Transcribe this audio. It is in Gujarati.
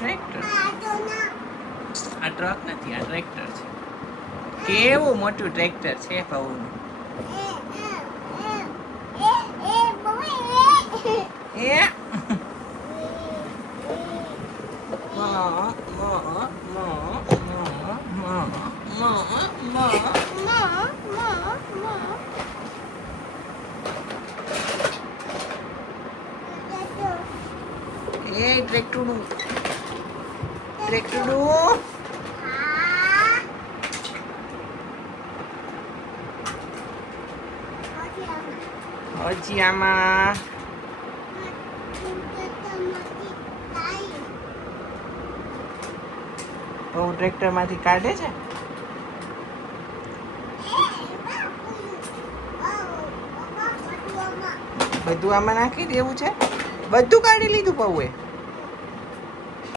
ટ્રેક્ટર આ ટ્રક નથી આ ટ્રેક્ટર છે કેવું મોટું ટ્રેક્ટર છે પૌનું એ ટ્રેક્ટરનું હજી આમાં બહુ ટ્રેક્ટર માંથી કાઢે છે બધું આમાં નાખી દેવું છે બધું કાઢી લીધું પૌએ